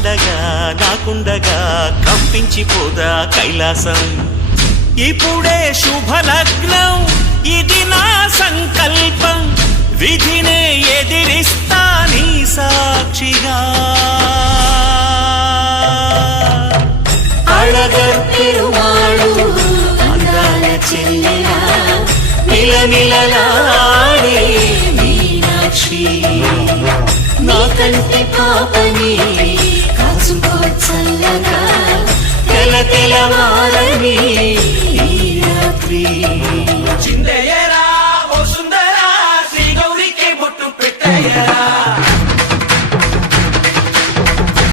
అండగా నాకుండగా కంపించిపోదా కైలాసం. ఇప్పుడే శుభలగ్నం, ఇది నా సంకల్పం, విధినే ఎదిరిస్తా నీ సాక్షిగా. అళగర్ పెరుమాళు అందాల చెల్లెలా మిలమిలలాడే మీనాక్షి, నా కంటి పాపని